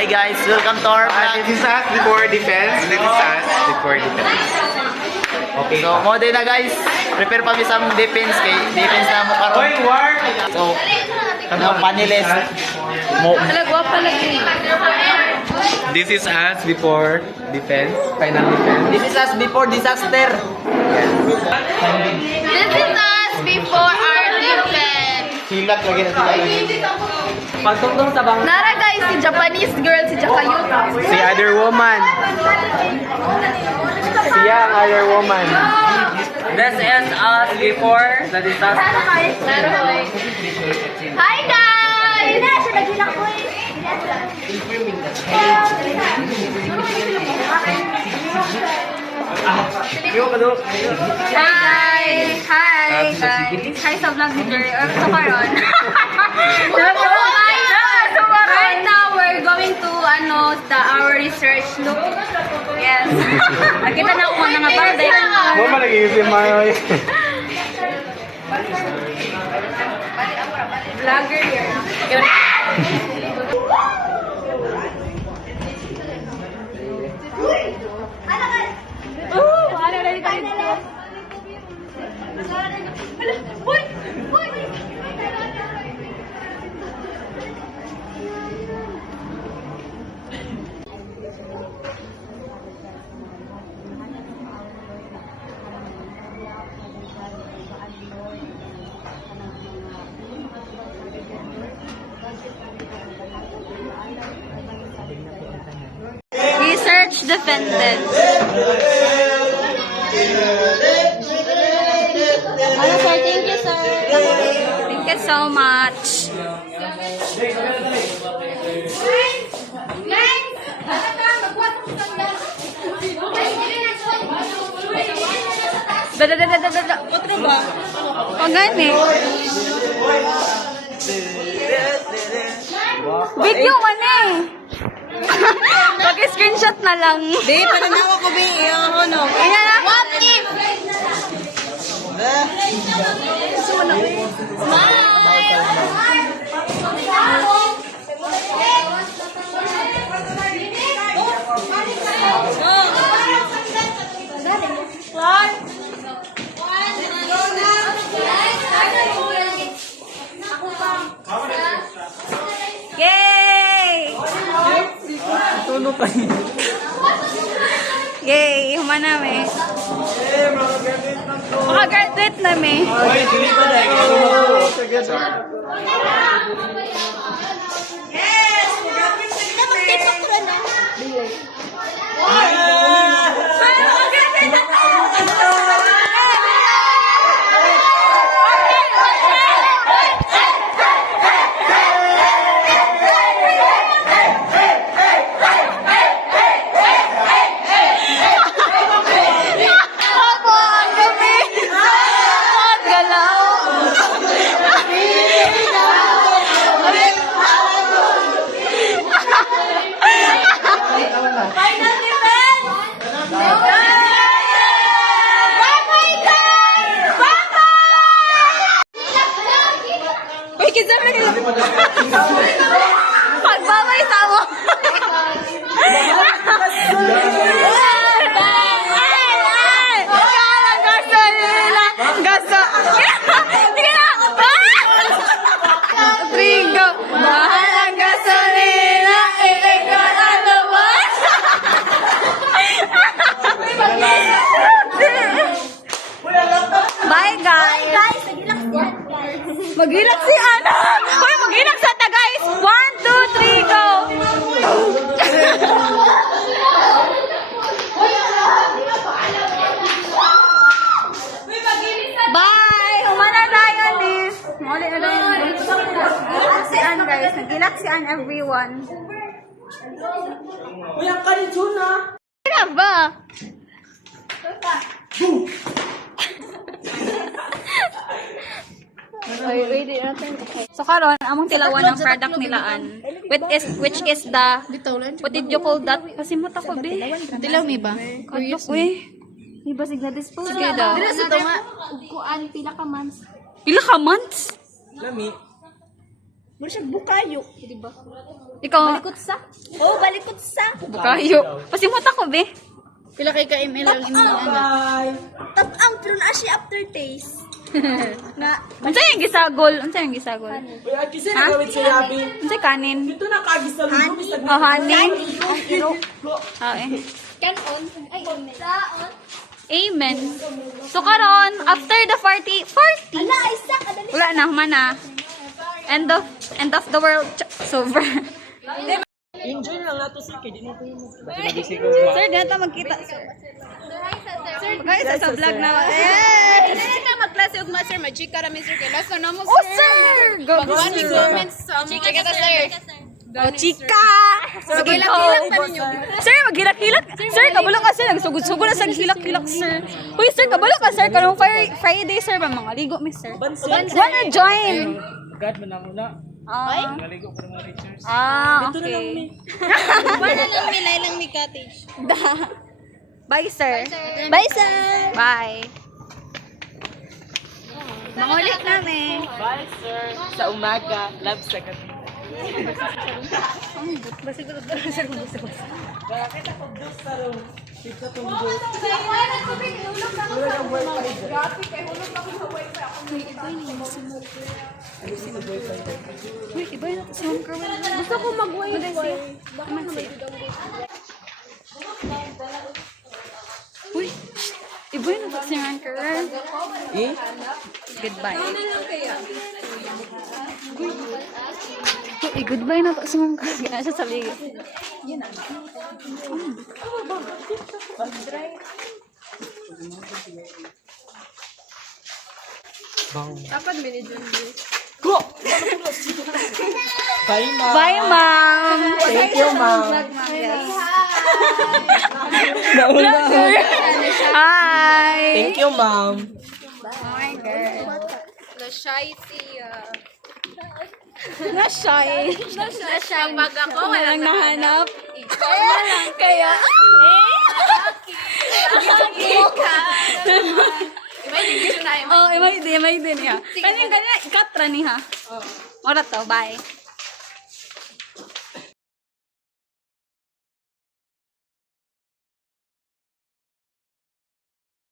Hi guys, welcome to our vlog. This is us before defense. This is us before defense. Okay. So, mo din na guys. Prepare pa mi sa defense kay defense na mo karon. Oy, war! So, ang panelist mo. Talagwa pa lagi. This is us before defense. Final defense. This is us before disaster. This is us before our defense. Hilak lagi na sila. Pagtungtong sa bang Nara guys, si Japanese girl, si Jakayut. Si other woman. Siya ang other woman. This is us before the disaster. Hi guys! Hi! Hi guys! Hi sa vlog ni Jerry. Sa karon. Right now, we're going to our research look. Yes. Nakita na ako nga barday. Mo man lagi si Maroy. Vlogger here. Research defended. Hello sir, thank you sir. Thank you so much. Otro ba? Pagani. Video man eh. Pag-screenshot na lang. Di, pananawa ko ba yung ano? Ayan na. What if? Yay! Tulo pa yun. Yay! Humana me. Maka-graduate na me. Oy, dili pa dai. Pagbabay sa mo. Trigo. Mahal ang gasolina. Ikaw ano ba? Bye guys. Mag-relax si Ana. Hoy, mag-relax sa ta guys. 1, 2, 3, go. Bye. Humana tayo, Liz. Muli na lang. Mag-relax si Ana guys. Mag-relax si Ana everyone. Uy, ang kalijun na! Ano ba? So karon among tilawan ang product nilaan which is the what did you call that? Pasimot ako be. Dilaw mi ba? Uy. Di ba sig na dispose ka daw? Dila sa tunga. Pila ka months? Lami. Mura siya bukayo. Ikaw, Oh, balikot sa. bukayo. Pasimot ako, be. Pila kay ka-ml ang imong Tap-ang, pero na siya aftertaste. Nga, Unsa yung gisagol? Unsa yung gisagol? Kasi nagawit sa yabi. Unsa yung kanin? Ito na kagisal mo. Bisag Oh, honey. Oh, eh. Amen. So karon after the party. ala, isa ka dali. Wala na, humana. End of the world. Sober. enjoy lang nato si kay di mo ko. Sir, dito magkita, sir. Guys, sa vlog na. Eh! Kita magklase og master, mag-chika rami sir kay last na mo Oh, sir! Go, go, One comments sa mo. Chika ta sir. Oh, chika! Sige, go. Sir, maghilak-hilak. Sir, kabalo ka, sir. Nagsugod-sugod na sa hilak-hilak, sir. Uy, sir, kabalo ka, sir. Karong Friday, sir, ba mga ligo, mi, sir. Wanna join? God man ako na. Naligo ko mga Richards. Okay. Wala lang milay lang ni cottage. Bye, sir. Bye sir. Bye. Mangulit namin. Bye sir. Sa umaga, love sa gabi. Bakit ako dos taro? Dito tong dos. Uy, iba yun ako si Ma'am Carmen. Gusto ko mag-wifi. Uy, iba yun ako si Ma'am Carmen. Eh? Goodbye. Uy, goodbye na to si Ma'am Carmen. Gana siya sa ligo. Bye ma. Bye, Ma'am. Thank you ma'am. Hi. Thank you ma'am. Oh my God. Na-shy si Na-shy. na-shy pag ako wala Walang nahanap. Kaya, Imagine ko na oh, imay din niya. Kanina, ikatra niya. Oras to, bye.